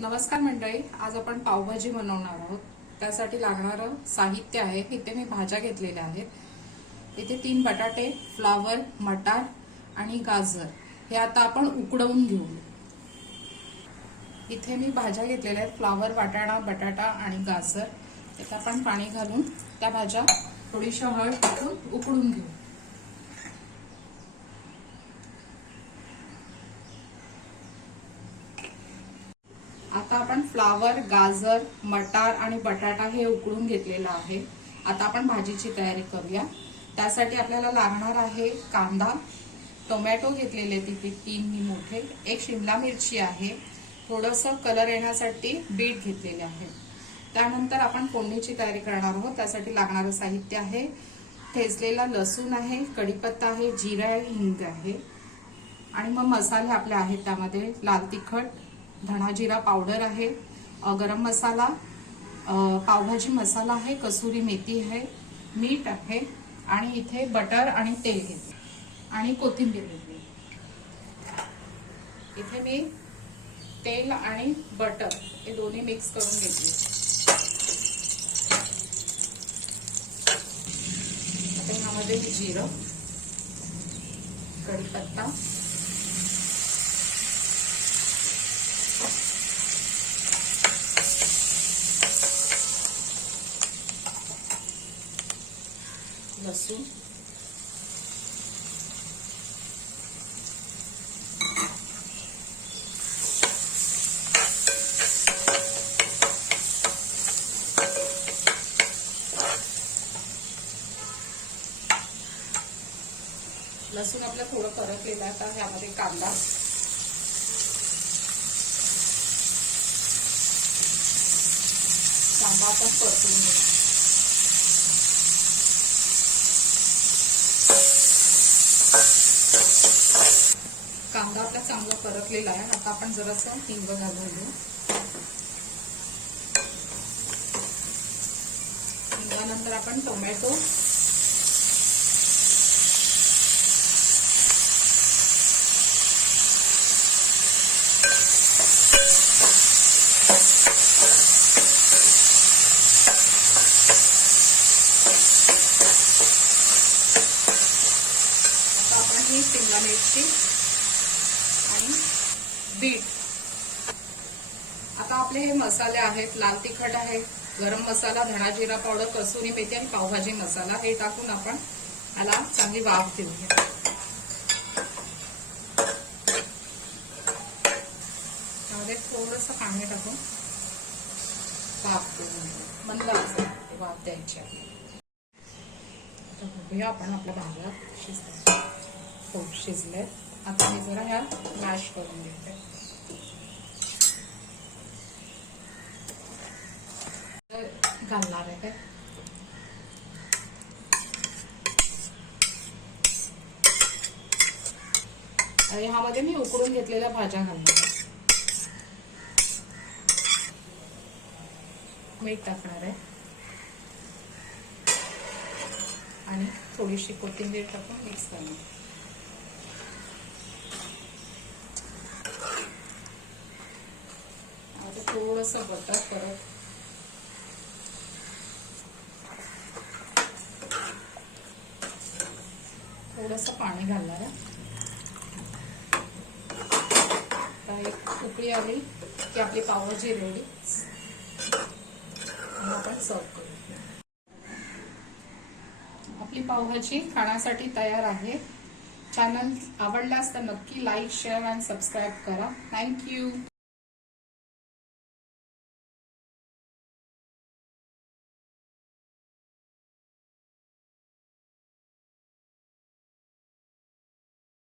नमस्कार मंडळी, आज आपण पावभाजी बनवणार आहोत। त्यासाठी लागणारं साहित्य आहे, इथे मी भाज्या घेतलेल्या आहेत। इथे 3 बटाटे, फ्लावर, मटार आणि गाजर हे आता आपण उकडवून घेऊ। इथे मी भाज्या घेतलेल्या आहेत, फ्लावर, वाटाणा, बटाटा आणि गाजर। इथे आपण पाणी घालून त्या भाज्या थोडीशी हळद टाकून उकडून घेऊ। आता आपण फ्लावर, गाजर, मटार आणि बटाटा हे उकडून घेतलेलं आहे। आता आपण भाजीची तयारी करूया। त्यासाठी आपल्याला लागणार आहे कांदा, टोमॅटो घेतलेले तिथे 3 मोठे, एक शिमला मिरची आहे, थोडंसं कलर येण्यासाठी बीट घेतलेले आहे। त्यानंतर आपण फोडणीची तयारी करणार आहोत। त्यासाठी लागणारं साहित्य आहे ठेचलेला लसूण आहे, कढीपत्ता आहे, जिरा आहे, हिंग आहे आणि मग मसाले आपले आहेत। त्यामध्ये लाल तिखट, धना जिरा पावडर आहे, गरम मसाला, पावभाजी मसाला आहे, कसुरी मेथी आहे, मीठ आहे आणि इथे बटर आणि तेल घेतले आणि कोथिंबीर घेतली। इथे मी तेल आणि बटर हे दोन्ही मिक्स करून घेतले। आता ह्यामध्ये जिरं, कढीपत्ता, लसूण, लसूण आपलं थोडं परतलेलं आहे। आता ह्यामध्ये कांदा, आता परतून घेऊ। कांदा आपला चांगला परतलेला आहे। आता आपण जरासं हिंग घालून घेऊ। हिंगानंतर आपण टोमॅटो, आता आपण ही शिमला मिरची आणि बीट। आता आपले हे मसाले आहेत, लाल तिखट आहे, गरम मसाला, धना जिरा पावडर, कसुरी मेथी आणि पावभाजी मसाला हे टाकून आपण याला चांगली वाफ देऊया। त्यामध्ये थोडंसं पाणी टाकून वाफ देऊया, मंद आचेवर वाफ द्यायची आहे। आता बघूया आपण आपल्या भाज्या खूप शिजले। आता मी जरा ह्या मॅश करून घेते। घालणार आहे काय आणि ह्यामध्ये मी उकडून घेतलेल्या भाज्या घालणार आहे। मीठ टाकणार आहे आणि थोडीशी कोथिंबीर टाकून मिक्स करणार। आता थोडंसं बटर परत थोडंसं पाणी घालणार आहे। एक उकळी आली की आपली पावभाजी रेडी, आपण सर्व करू। आपली पावभाजी खाण्यासाठी तयार आहे। चॅनल आवडल्यास तर नक्की लाईक, शेअर आणि सबस्क्राईब करा। थँक्यू।